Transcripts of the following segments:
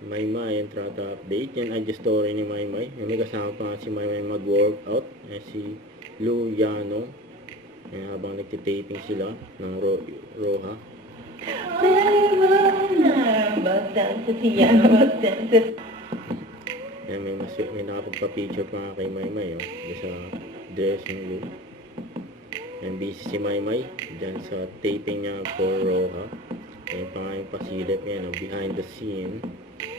Maymay and Trata update. Yan ay just story ni Maymay. May kasama pa nga si Maymay mag-workout. Si Lou Yano. Habang nagtitaping sila ng Roha. Yan, may nakapagpa-picture pa nga kay Maymay. Sa dress ng Lou. Yan, busy si Maymay. Diyan sa taping niya for Roha. Yan pa nga yung pasilip niya, behind the scene.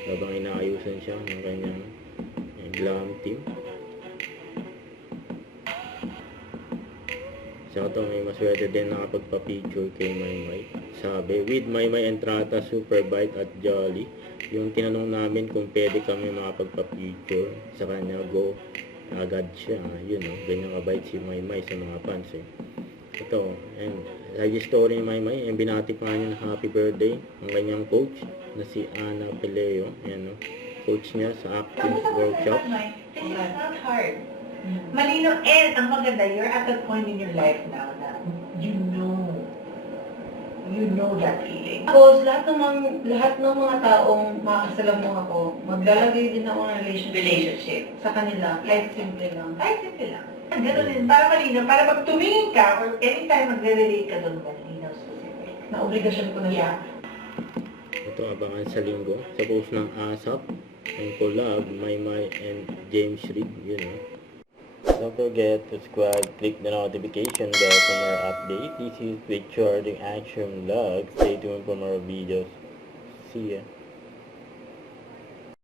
Habang inaayusan siya ng kanyang glam team. So ito, may maswerte din nakapagpa-picture kay Maymay. Sabi, with Maymay and Trata, super bite at jolly. Yung tinanong namin kung pwede kami makapagpa-picture sa kanya, go agad siya. Yun, ganyan kabait si Maymay sa mga fans. Ito, and lagi story ni Maymay, and binati pa niya ng happy birthday ang kanyang coach na si Ana Peleo. Ayan, coach niya sa acting workshop. This is not hard. Malino, and ang maganda, you're at a point in your life now na you know that feeling. Tapos, lahat ng mga taong makakasalamong ako, maglalagay din ako ng relationship sa kanila, kahit simple lang. Kahit simple lang. Ganun din, para malino, para pag tumingin ka, or anytime magre-relate ka doon, malinaw specific. Na-obligasyon ko na siya. Ito, abangan sa linggo. Sa post ng ASAP, ang collab, Maymay and James Reid, Don't forget to subscribe, click the notification bell for more updates. This is Quick Charging Action Vlog. Stay tuned for more videos. See ya.